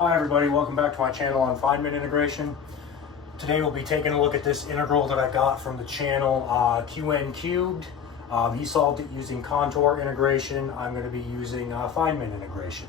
Hi everybody, welcome back to my channel on Feynman integration. Today we'll be taking a look at this integral that I got from the channel QN cubed. He solved it using contour integration. I'm going to be using Feynman integration.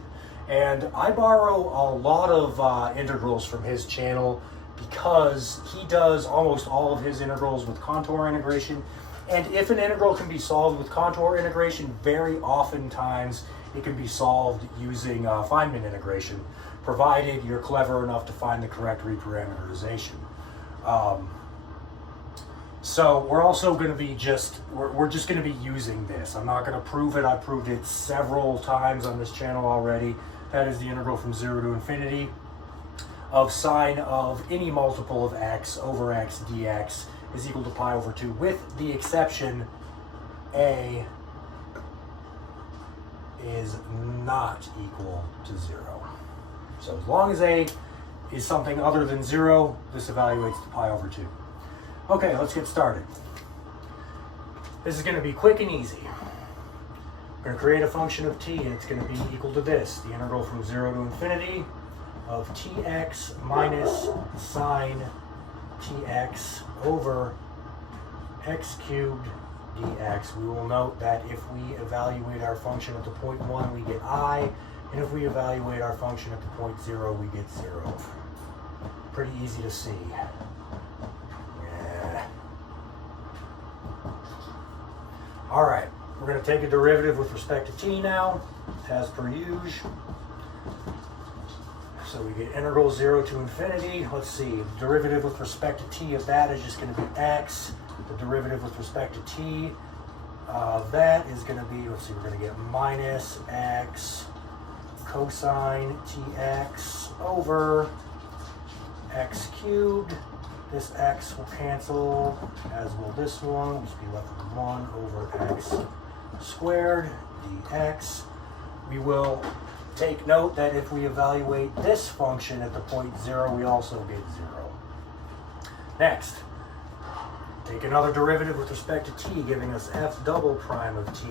And I borrow a lot of integrals from his channel because he does almost all of his integrals with contour integration. And if an integral can be solved with contour integration, very oftentimes it can be solved using Feynman integration, provided you're clever enough to find the correct reparameterization. So we're also going to be we're just going to be using this. I'm not going to prove it. I've proved it several times on this channel already. That is the integral from 0 to infinity of sine of any multiple of x over x dx is equal to pi over 2, with the exception a is not equal to 0. So as long as a is something other than 0, this evaluates to pi over 2. Okay, let's get started. This is going to be quick and easy. We're going to create a function of t, and it's going to be equal to this, the integral from 0 to infinity of tx minus sine tx over x cubed dx. We will note that if we evaluate our function at the point 1, we get I, and if we evaluate our function at the point 0, we get 0. Pretty easy to see. Yeah. All right, we're going to take a derivative with respect to t now, as per usual. So we get integral 0 to infinity. Let's see, the derivative with respect to t of that is just going to be x. The derivative with respect to t of that is going to be, let's see, we're going to get minus x cosine tx over x cubed. This x will cancel, as will this one. We'll just be left with 1 over x squared dx. We will take note that if we evaluate this function at the point 0, we also get 0. Next, take another derivative with respect to t, giving us f double prime of t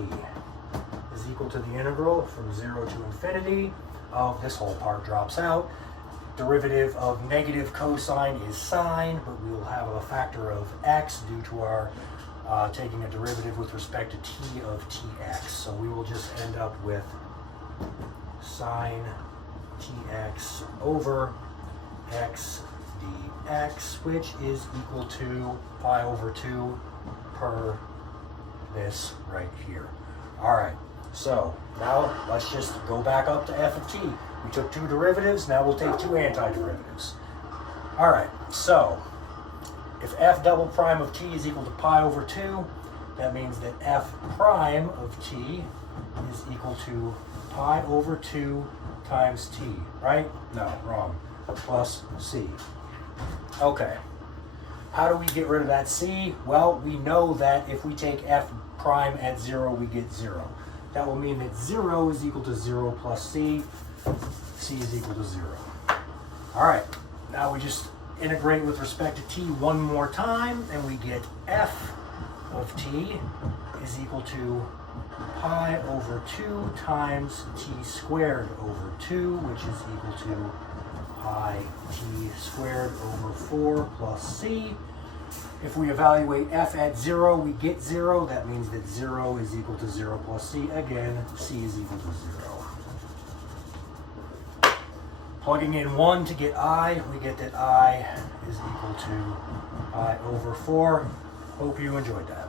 is equal to the integral from 0 to infinity of, this whole part drops out. Derivative of negative cosine is sine, but we will have a factor of x due to our taking a derivative with respect to t of tx. So we will just end up with sine tx over x dx, which is equal to pi over 2 per this right here. All right, so now let's just go back up to f of t. We took 2 derivatives, now we'll take 2 antiderivatives. All right, so if f double prime of t is equal to pi over 2, that means that f prime of t is equal to pi over 2 times t, right? No, wrong. Plus c. Okay. How do we get rid of that c? Well, we know that if we take f prime at 0, we get 0. That will mean that 0 is equal to 0 plus c. C is equal to 0. All right. Now we just integrate with respect to t one more time, and we get f of t is equal to pi over 2 times t squared over 2, which is equal to pi t squared over 4 plus c. If we evaluate f at 0, we get 0. That means that 0 is equal to 0 plus c. Again, c is equal to 0. Plugging in 1 to get I, we get that I is equal to pi over 4. Hope you enjoyed that.